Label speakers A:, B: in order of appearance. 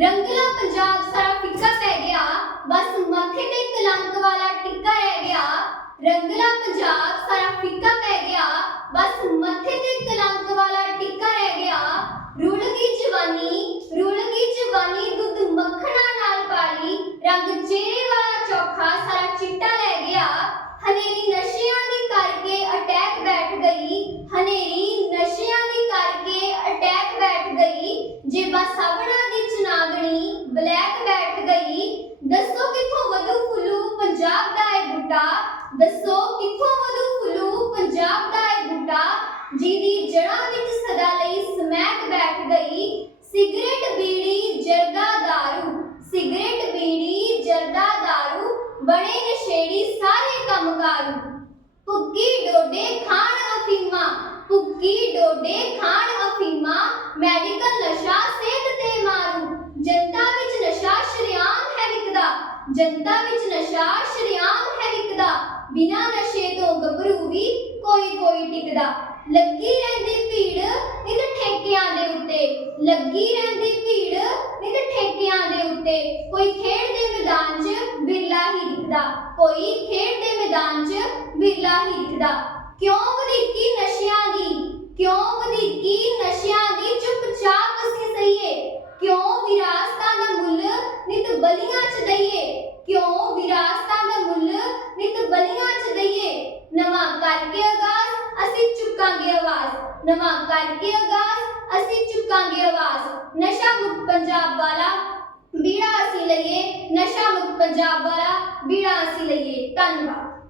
A: ਰੰਗਲਾ ਪੰਜਾਬ ਸਾਰਾ ਫਿੱਕਾ ਪੈ ਗਿਆ, ਬਸ ਮੱਥੇ ਤੇ ਕਲੰਕ ਵਾਲਾ ਟਿੱਕਾ ਰਹਿ ਗਿਆ। ਰੰਗਲਾ ਪੰਜਾਬ ਸਾਰਾ ਫਿੱਕਾ ਪੈ ਗਿਆ, ਬਸ ਮੱਥੇ ਤੇ ਕਲੰਕ ਵਾਲਾ ਟਿੱਕਾ ਰਹਿ ਗਿਆ। ਰੁਲ ਗਈ ਜਵਾਨੀ, ਰੁਲ ਗਈ ਜਵਾਨੀ, ਦੁੱਧ ਮੱਖਣਾ ਨਾਲ ਪਾਲੀ। ਰੰਗ ਚਿਹਰੇ ਵਾਲਾ ਚੋਖਾ ਸਾਰਾ ਚਿੱਟਾ ਲੈ ਗਿਆ। ਹਨੇਰੀ ਨਸ਼ਿਆਂ ਦੀ ਕਰਕੇ ਅਟੈਕ ਬੈਠ ਗਈ। ਹਨੇਰੀ ਨਸ਼ਿਆਂ ਦੀ ਕਰਕੇ ਅਟੈਕ ਬੈਠ ਗਈ ਜੇਬਾ ਸਾਬਣਾ ਦੀ ਚਨਾਗਣੀ ਬਲੈਕ ਬੈਠ ਗਈ ਦੱਸੋ ਕਿੱਥੋਂ ਵਧੂ ਫੁੱਲੂ ਪੰਜਾਬ ਦਾ ਇਹ ਬੁੱਟਾ ਦੱਸੋ ਕਿੱਥੋਂ ਵਧੂ ਫੁੱਲੂ ਪੰਜਾਬ ਦਾ ਇਹ ਬੁੱਟਾ ਜਿਹਦੀ ਜੜ੍ਹਾਂ ਵਿੱਚ ਸਦਾ ਲਈ ਸਮੈਕ ਬੈਠ ਗਈ ਸਿਗਰਟ ਬੀੜੀ ਜਰਦਾ दारू ਸਿਗਰਟ ਬੀੜੀ ਜਰਦਾ दारू ਬੜੇ ਨਸ਼ੇੜੀ ਸਾਰੇ ਕੰਮਕਾਰੂ ਪੁੱਗੀ ਡੋਡੇ ਖਾਣ ਅਫੀਮਾ ਪੁੱਗੀ ਡੋਡੇ ਖਾਣ ਅਫੀਮਾ ਮੈਡੀਕਲ ਨਸ਼ਾ ਸਿਹਤ ਤੇ ਮਾਰੂ ਜਨਤਾ ਵਿੱਚ ਨਸ਼ਾ ਸ਼ਰਿਆਮ ਹੈ ਵਿਕਦਾ ਜਨਤਾ ਵਿੱਚ ਨਸ਼ਾ ਸ਼ਰਿਆਮ ਹੈ ਵਿਕਦਾ ਬਿਨਾ ਨਸ਼ੇ ਤੋਂ ਗੱਭਰੂ ਵੀ ਕੋਈ ਕੋਈ ਟਿਕਦਾ। ਲੱਗੀ ਰਹਿੰਦੀ ਭੀੜ ਨਿਤ ਠੇਕਿਆਂ ਦੇ ਉੱਤੇ। ਲੱਗੀ ਰਹਿੰਦੀ ਭੀੜ ਨਿਤ ਠੇਕਿਆਂ ਦੇ ਉੱਤੇ। ਕੋਈ ਖੇਡ ਦੇ ਮੈਦਾਨ 'ਚ ਬਿਰਲਾ ਹੀ ਦਿਖਦਾ। ਕੋਈ ਖੇਡ ਦੇ ਮੈਦਾਨ 'ਚ ਬਿਰਲਾ ਹੀ ਦਿਖਦਾ। ਕਿਉਂ ਵਧੀਕੀ ਨਸ਼ਿਆਂ ਦੀ? ਕਿਉਂ ਵਧੀਕੀ ਨਸ਼ਿਆਂ ਦੀ ਚੁੱਪਚਾਪ ਅਸੀਂ ਸਹੀਏ? ਕਿਉਂ ਵਿਰਾਸਤਾਂ ਦਾ ਮੁੱਲ ਨਿਤ ਬਲੀਆਂ 'ਚ ਦਈਏ ਕਿਉਂ ਵਿਰਾਸਤਾਂ ਦਾ ਮੁੱਲ ਨਿਤ ਬਲੀਆਂ 'ਚ ਦਈਏ ਨਵਾਂ ਕਰਕੇ ਆਗਾਜ਼ ਅਸੀਂ ਚੁੱਕਾਂਗੇ ਆਵਾਜ਼। ਨਵਾਂ ਕਰਕੇ ਆਗਾਜ਼ ਅਸੀਂ ਚੁੱਕਾਂਗੇ ਆਵਾਜ਼। ਨਸ਼ਾ ਮੁਕਤ ਪੰਜਾਬ ਵਾਲਾ, ਬੀੜਾ ਅਸੀਂ ਲਈਏ। ਨਸ਼ਾ ਮੁਕਤ ਪੰਜਾਬ ਵਾਲਾ, ਬੀੜਾ ਅਸੀਂ ਲਈਏ। ਧੰਨਵਾਦ।